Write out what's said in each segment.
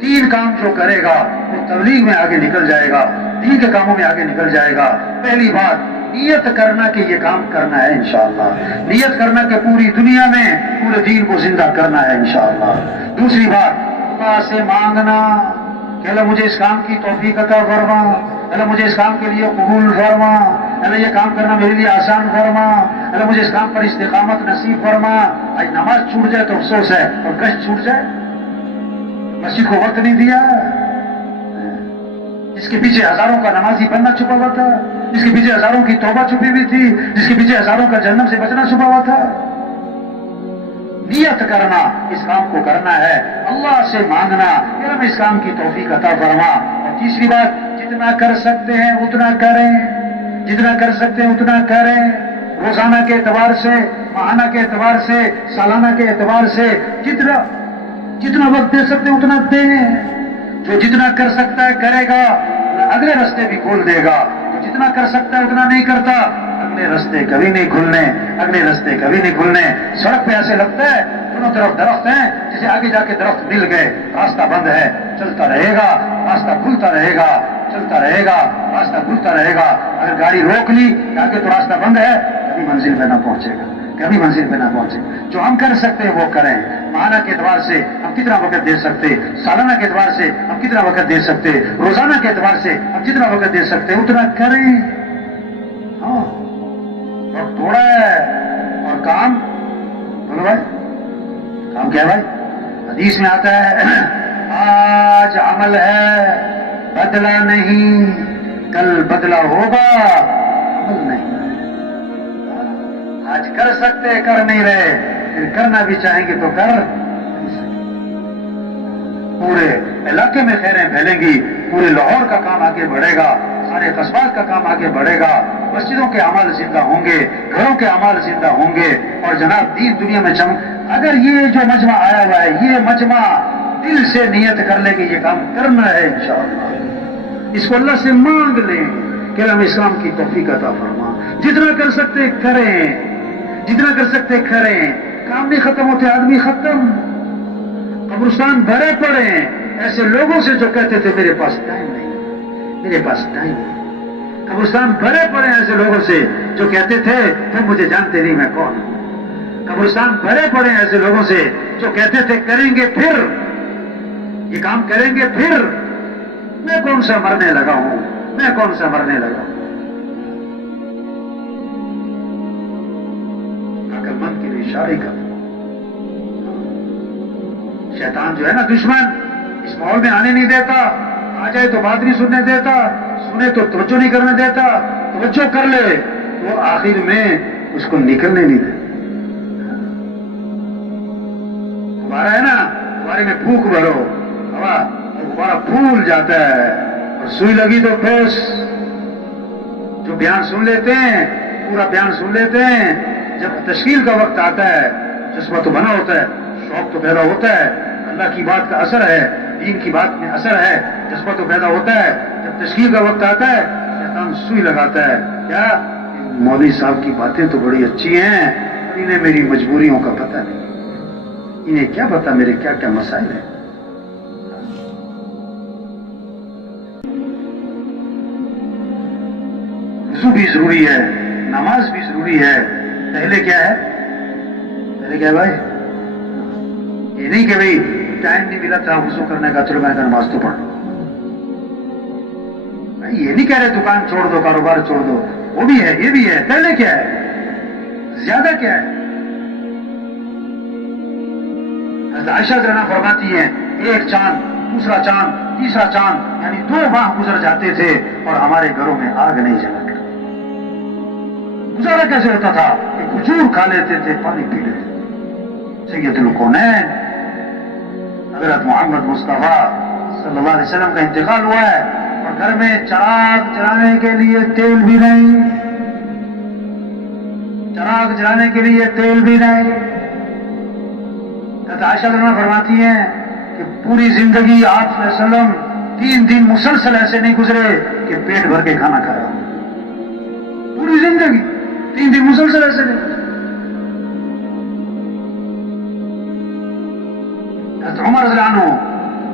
तीन काम जो करेगा वो तबलीग में आगे निकल जाएगा, दीन के कामों में आगे निकल जाएगा। पहली बात नियत करना कि ये काम करना है इंशाअल्लाह, नियत करना कि पूरी दुनिया में पूरे दीन को जिंदा करना है इंशाअल्लाह। दूसरी बात अल्लाह से मांगना कि अल्लाह मुझे इस काम की तौफीक अता फरमा, अल्लाह मुझे इस काम के लिए कबूल फरमा, अल्लाह ये काम करना मेरे लिए आसान फरमा, अल्लाह मुझे इस काम पर इस्तिकामत नसीब फरमा। आज नमाज छूट जाए तो अफसोस है, और गश्त छूट जाए, मस्जिद को वक्त नहीं दिया, जिसके पीछे हजारों का नमाजी बनना छुपा हुआ था, जिसके पीछे हजारों की तौबा छुपी हुई थी, जिसके पीछे हजारों का जन्नम से बचना छुपा हुआ था। नियत करना, इस काम को करना है, अल्लाह से मांगना कि हमें इस काम की तौफीक अता फरमा। और तीसरी बात, जितना कर सकते हैं उतना करें, जितना कर सकते हैं उतना करें, रोजाना के एतबार से, माहाना के एतबार से, सालाना के एतबार से जितना वक्त दे सकते हैं उतना दें। जो जितना कर सकता है करेगा, अगले रास्ते भी खोल देगा। जो जितना कर सकता है उतना नहीं करता, अगले रास्ते कभी नहीं खुलने, अगले रास्ते कभी नहीं खुलने। सड़क पे ऐसे लगता है दोनों तरफ दरख्त हैं, जैसे आगे जाके दरख्त मिल गए, रास्ता बंद है, चलता रहेगा, रास्ता खुलता रहेगा, चलता रहेगा, रास्ता खुलता रहेगा। अगर गाड़ी रोक ली आगे तो रास्ता बंद है, कभी मंजिल पे ना पहुंचेगा, कभी मंजिल पे ना पहुंचे। जो हम कर सकते हैं वो करें। माहाना के एतबार से हम कितना वक्त दे सकते, सालाना के एतबार से हम कितना वक्त दे सकते, रोजाना के एतबार से हम जितना वक्त दे सकते उतना करें। हाँ, और थोड़ा है और काम, बोलो भाई काम क्या है भाई? हदीस में आता है आज अमल है बदला नहीं, कल बदला होगा अमल नहीं। आज कर सकते कर नहीं रहे, फिर करना भी चाहेंगे तो कर। पूरे इलाके में खैरें फैलेंगी, पूरे लाहौर का काम आगे बढ़ेगा, सारे कस्बात का काम आगे बढ़ेगा, मस्जिदों के अमाल जिंदा होंगे, घरों के अमाल जिंदा होंगे, और जनाब दीन दुनिया में अगर ये जो मजमा आया हुआ है, ये मजमा दिल से नियत कर ले कि ये काम करना है इंशाअल्लाह, इसको अल्लाह से मांग लें कि हम इस्लाम की तौफीक अता फरमा। जितना कर सकते करें, जितना कर सकते करें। काम नहीं खत्म होते, आदमी खत्म। कब्रिस्तान भरे पड़े हैं ऐसे लोगों से जो कहते थे मेरे पास टाइम नहीं, मेरे पास टाइम नहीं। कब्रिस्तान भरे पड़े हैं ऐसे लोगों से जो कहते थे तुम मुझे जानते नहीं मैं कौन हूं। कब्रिस्तान भरे पड़े हैं ऐसे लोगों से जो कहते थे करेंगे फिर, ये काम करेंगे फिर। मैं कौन सा मरने लगा हूं, मैं कौन सा मरने लगा हूं। अकलमंद के लिए इशारे कर। शैतान जो है ना दुश्मन, इस माहौल में आने नहीं देता, आ जाए तो बात नहीं सुनने देता, सुने तो तवज्जो नहीं करने देता, तवज्जो कर ले तो आखिर में उसको निकलने नहीं देता। गुब्बारा है ना, गुब्बारे में फूंक भरो हवा, गुब्बारा फूल जाता है, और सुई लगी तो ठोस। जो बयान सुन लेते हैं, पूरा बयान सुन लेते हैं, जब तश्कील का वक्त आता है जज्बा तो बना होता है, शौक तो पैदा होता है, अल्लाह की बात का असर है, दीन की बात में असर है, जज्बा तो पैदा होता है। जब तश्कील का वक्त आता है शैतान सुई लगाता है, क्या मौलवी साहब की बातें तो बड़ी अच्छी हैं, पर इन्हें मेरी मजबूरियों का पता नहीं, इन्हें क्या पता मेरे क्या क्या मसाइल हैं। वज़ू भी जरूरी है, नमाज भी जरूरी है। पहले क्या है, पहले क्या है भाई? ये नहीं कि भाई टाइम नहीं मिला था वज़ू करने का, चलो मैं नमाज तो पढ़ लो। ये नहीं कह रहे दुकान छोड़ दो, कारोबार छोड़ दो, वो भी है, ये भी है। पहले क्या है, ज्यादा क्या है? आयशा ज़रा फरमाती है एक चांद, दूसरा चांद, तीसरा चांद, यानी 2 माह गुजर जाते थे और हमारे घरों में आग नहीं जला कर। गुजारा कैसे होता था? खजूर खा लेते थे, पानी पी लेते थे। सैयदुल कौनैन हज़रत मोहम्मद मुस्तफा सल्लल्लाहु अलैहि वसल्लम का इंतकाल हुआ है और घर में चिराग जलाने के लिए तेल भी नहीं, चिराग जलाने के लिए तेल भी नहीं। आयशा फरमाती हैं कि पूरी जिंदगी आप सल्लल्लाहु अलैहि वसल्लम 3 दिन मुसलसल ऐसे नहीं गुजरे कि पेट भर के खाना खाया। पूरी जिंदगी 3 दिन मुसलसल ऐसे नहीं। उमर रज़ियल्लाहु अन्हु,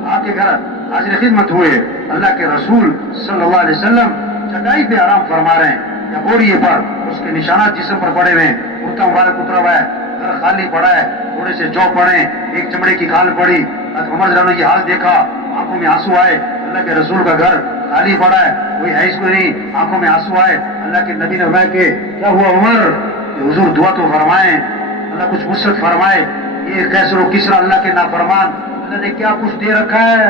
आप کے گھر حاضر خدمت ہوئے, اللہ کے رسول صلی اللہ علیہ وسلم چٹائی پہ آرام فرما رہے ہیں یا بوریے پر, اس کے نشانات جسم پر پڑے ہوئے ہیں, کرتا مبارک اترا ہوا ہے, گھر خالی پڑا ہے, تھوڑے سے جو پڑے, ایک چمڑے کی کھال پڑی. عمر رضی اللہ عنہ نے یہ حال دیکھا, آنکھوں میں آنسو آئے, اللہ کے رسول کا گھر خالی پڑا ہے, کوئی ہے اس کو نہیں, آنکھوں میں آنسو آئے. اللہ کے نبی نے فرمایا کہ کیا ہوا عمر, کہ حضور دعا تو فرمائیں, اللہ کچھ وسعت فرمائے, یہ کیسر و کسرا اللہ کے نافرمان, اللہ نے کیا کچھ دے رکھا ہے.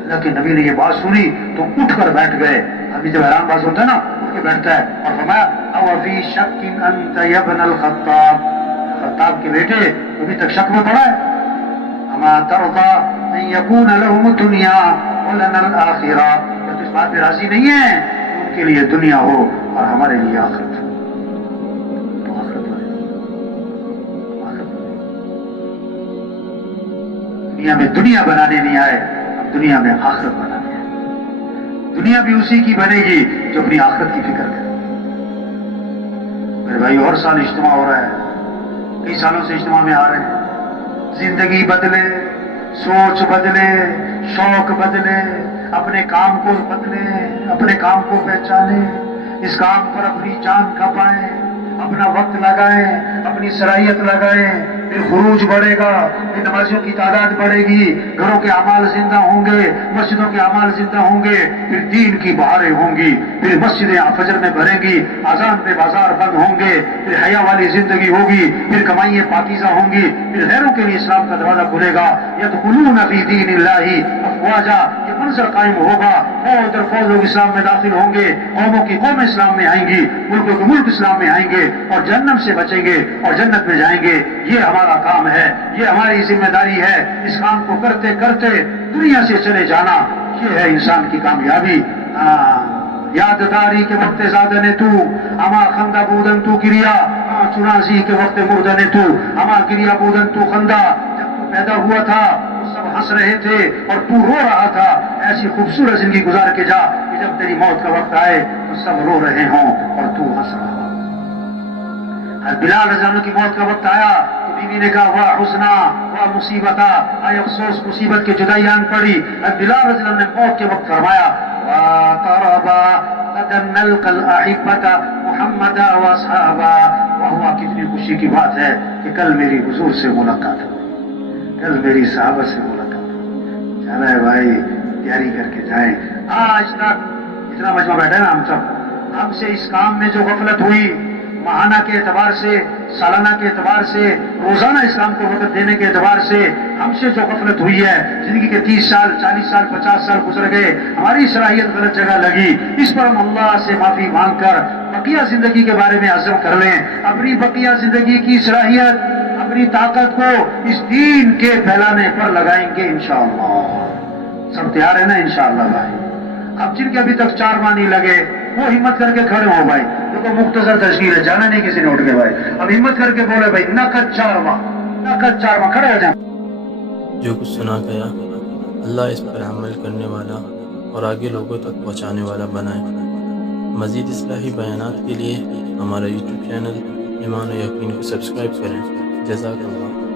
اللہ کے نبی نے یہ بات سنی تو اٹھ کر بیٹھ گئے. ابھی جب حیران باز ہوتا ہے نا, اٹھ کے بیٹھتا ہے اور فرمایا او فی شک انت یا ابن الخطاب, خطاب کے بیٹے ابھی تک شک میں پڑا ہے. اما ترضى ان يكون لهم الدنيا ولنا الاخره, تو اس بات پہ راضی نہیں ہے ان کے لیے دنیا ہو اور ہمارے لیے آخرت. تو آخرت دنیا میں دنیا بنانے نہیں آئے, اب دنیا میں آخرت بنانے آئے. دنیا بھی اسی کی بنے گی جو اپنی آخرت کی فکر کرے. میرے بھائی ہر سال اجتماع ہو رہا ہے, کئی سالوں سے اجتماع میں آ رہے ہیں. زندگی بدلے, سوچ بدلے, شوق بدلے, اپنے کام کو بدلے, اپنے کام کو پہچانے, اس کام پر اپنی جان کھپائیں, اپنا وقت لگائیں, اپنی صلاحیت لگائیں. پھر خروج بڑھے گا, پھر نمازیوں کی تعداد بڑھے گی, گھروں کے اعمال زندہ ہوں گے, مسجدوں کے اعمال زندہ ہوں گے, پھر دین کی بہاریں ہوں گی, پھر مسجدیں فجر میں بھریں گی, اذان پہ بازار بند ہوں گے, پھر حیا والی زندگی ہوگی, پھر کمائیاں پاکیزہ ہوں گی, پھر غیروں کے لیے اسلام کا دروازہ کھلے گا. یدخلون فی دین اللہ افواجا, یہ منظر قائم ہوگا, فوج در فوج لوگ اسلام میں داخل ہوں گے, قوموں کی قوم اسلام میں آئیں گی, ملکوں کے ملک اسلام میں آئیں گے, اور جہنم سے بچیں گے اور جنت میں جائیں گے. یہ ہمارا کام ہے, یہ ہماری ذمہ داری ہے. اس کام کو کرتے کرتے دنیا سے چلے جانا, یہ ہے انسان کی کامیابی. یادداری کے وقت زادہ نے تو اما خندہ بودن تو گریا, چنازی کے وقت مردہ نے تو اما گریا بودن تو خندہ. جب تو پیدا ہوا تھا تو سب ہنس رہے تھے اور تو رو رہا تھا. ایسی خوبصورت زندگی گزار کے جا کہ جب تیری موت کا وقت آئے تو سب رو رہے ہوں اور تو ہنس رہا. بلال رضی اللہ عنہ کی موت کا وقت آیا تو بیوی نے کہا واہ حسنا واہ مصیبتا, آئے افسوس مصیبت کی جدائی آن پڑی. بلال رضی اللہ عنہ نے موت کے وقت فرمایا وَتَرَبَا غَدًا نَلْقَى الْأَحِبَّةَ مُحَمَّدًا وَأَصْحَابًا. واہ کتنی خوشی کی بات ہے کہ کل میری حضور سے ملاقات ہو, کل میری صحابہ سے ملاقات ہو. چلا ہے بھائی, تیاری کر کے جائیں. آج تک اتنا مجمع بیٹھا ہے نا, ہم سب, ہم سے اس کام میں جو غفلت ہوئی, ماہانہ کے اعتبار سے, سالانہ کے اعتبار سے, روزانہ اسلام کو وقت دینے کے اعتبار سے ہم سے جو غفلت ہوئی ہے, زندگی کے 30 سال 40 سال 50 سال گزر گئے, ہماری صلاحیت غلط جگہ لگی, اس پر ہم اللہ سے معافی مانگ کر بقیہ زندگی کے بارے میں عزم کر لیں. اپنی بقیہ زندگی کی صلاحیت, اپنی طاقت کو اس دین کے پھیلانے پر لگائیں گے انشاءاللہ. سب تیار ہے نا انشاءاللہ بھائی؟ اب جن کے ابھی تک 4 ماہ نہیں لگے وہ ہمت کر کے کھڑے ہو بھائی. دیکھو مختصر تشکیل ہے, جانا نہیں کسی نے اٹھ کے بھائی. اب ہمت کر کے بولے بھائی, نقد 4 ماہ, نقد 4 ماہ, کھڑے ہو جائیں. جو کچھ سنا گیا اللہ اس پر عمل کرنے والا اور آگے لوگوں تک پہنچانے والا بنائے. مزید اصلاحی بیانات کے لیے ہمارا یوٹیوب چینل ایمان و یقین کو سبسکرائب کریں. جزاک اللہ.